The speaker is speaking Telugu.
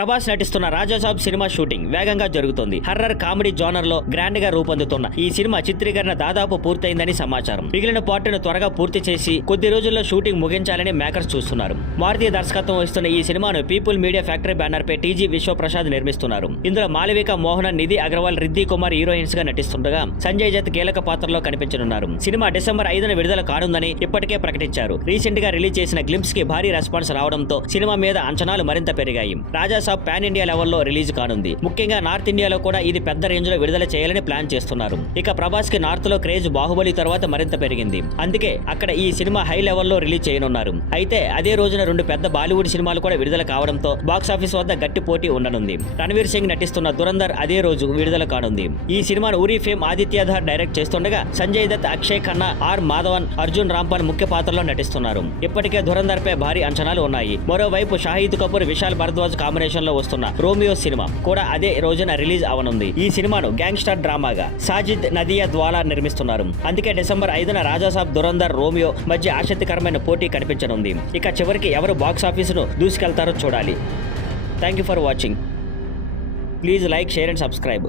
ప్రభాస్ నటిస్తున్న రాజాసాబ్ సినిమా షూటింగ్ వేగంగా జరుగుతోంది. హర్రర్ కామెడీ జోనర్ లో గ్రాండ్ గా రూపొందుతున్న ఈ సినిమా చిత్రీకరణ దాదాపు పూర్తయిందని సమాచారం. మిగిలిన పార్టీని త్వరగా పూర్తి చేసి కొద్ది రోజుల్లో షూటింగ్ ముగించాలని మేకర్స్ చూస్తున్నారు. భారతీయ దర్శకత్వం వహిస్తున్న ఈ సినిమాను పీపుల్ మీడియా ఫ్యాక్టరీ బ్యానర్ పై టీజీ విశ్వప్రసాద్ నిర్మిస్తున్నారు. ఇందులో మాళవిక మోహన్, నిధి అగర్వాల్, రిద్ధి కుమార్ హీరోయిన్స్ గా నటిస్తుండగా సంజయ్ దత్ కీలక పాత్రలో కనిపించనున్నారు. సినిమా డిసెంబర్ 5న విడుదల కానుందని ఇప్పటికే ప్రకటించారు. రీసెంట్ గా రిలీజ్ చేసిన గ్లింప్స్ కి భారీ రెస్పాన్స్ రావడంతో సినిమా మీద అంచనాలు మరింత పెరిగాయి. రాజాసాబ్ పాన్ ఇండియా లెవెల్లో రిలీజ్ కానుంది. ముఖ్యంగా నార్త్ ఇండియాలో కూడా ఇది పెద్ద రేంజ్ లో విడుదల చేయాలని ప్లాన్ చేస్తున్నారు. ఇక ప్రభాస్ కి నార్త్ లో క్రేజ్ బాహుబలి తర్వాత మరింత పెరిగింది. అందుకే అక్కడ ఈ సినిమా హై లెవెల్లో రిలీజ్ చేయనున్నారు. అయితే అదే రోజున 2 పెద్ద బాలీవుడ్ సినిమాలు కూడా విడుదల కావడంతో బాక్సాఫీస్ వద్ద గట్టి పోటీ ఉండనుంది. రణవీర్ సింగ్ నటిస్తున్న దురంధర్ అదే రోజు విడుదల కానుంది. ఈ సినిమాను ఉరి ఫేమ్ ఆదిత్యధర్ డైరెక్ట్ చేస్తుండగా సంజయ్ దత్, అక్షయ్ ఖన్నా, ఆర్ మాధవన్, అర్జున్ రాంపాల్ ముఖ్య పాత్రలో నటిస్తున్నారు. ఇప్పటికే దురంధర్ పై భారీ అంచనాలు ఉన్నాయి. మరోవైపు షాహిద్ కపూర్, విశాల్ భరద్వాజ్ కాంబినేషన్ లో వస్తున్న రోమియో సినిమా కూడా అదే రోజున రిలీజ్ అవనుంది. ఈ సినిమాను గ్యాంగ్స్టర్ డ్రామాగా సాజిద్ నదియా ద్వాలా నిర్మిస్తున్నారు. అందుకే డిసెంబర్ 5న రాజాసాబ్, దురంధర్, రోమియో మధ్య ఆసక్తికరమైన పోటీ కనిపించనుంది. ఇక చివరికి ఎవరు బాక్స్ ఆఫీసును దూసుకెళ్తారో చూడాలి. Thank you for watching. Please like, share and subscribe.